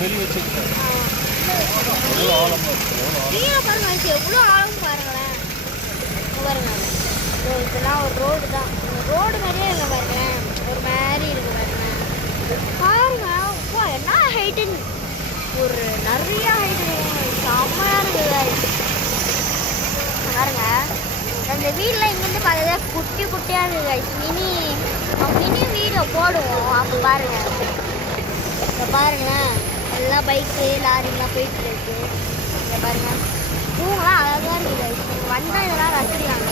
வெளியே வச்சுருக்கேன். கீழே பாருங்க, எவ்வளோ ஆழம் பாருங்களேன். பாருங்க, இதெல்லாம் ஒரு ரோடு தான். ரோடு மாதிரியே இல்லை பாருங்களேன், ஒரு மாதிரி இருக்கு பாருங்களேன். பாருங்க என்ன ஹைட்டுன்னு, ஒரு நிறைய ஹைட்டு, செம்மையாக இருக்குது பாருங்க. அந்த வீடெலாம் இங்கேருந்து பார்த்தா குட்டி குட்டியாக இருக்குது. மினி வீடியோ போடுவோம் அப்போ பாருங்க. இப்போ பாருங்களேன், எல்லாம் பைக்கு லாரிலாம் போயிட்டு இருக்கு. இங்கே பாருங்க, பூங்கெல்லாம் அழகாக இருக்குது. வந்தால் இதெல்லாம் ரசிக்கிறாங்க.